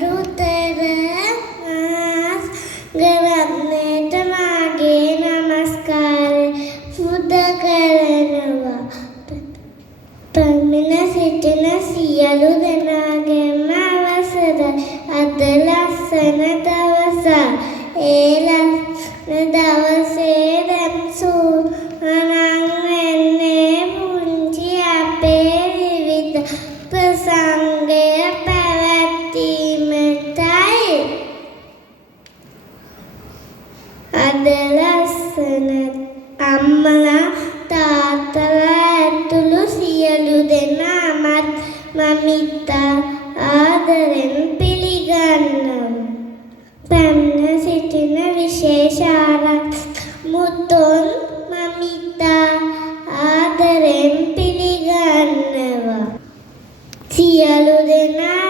ගරුතර ගවන්නට මාගේ නමස්කාරය පුද කරනවා. පැමිණ සිටින සියලු දෙනාගේම අවසරයි. අද ලස්සන දවසක්. ඒ ලස්සන දවසේ දැන් සූදානම් වෙන්නේ පුංචි අපේ විවිධ ප්‍රසංගය පැවැත්වීමටයි. අද ලස්සන අම්මලා තාත්තලා ඇතුළු සියලු දෙනාමත් මම ඉතා ආදරෙන් පිළිගන්නවා. පැමිණ සිටින විශේෂ මුතුන් මම ඉතා ආදරෙන් පිළිගන්නවා. සියලු දෙනා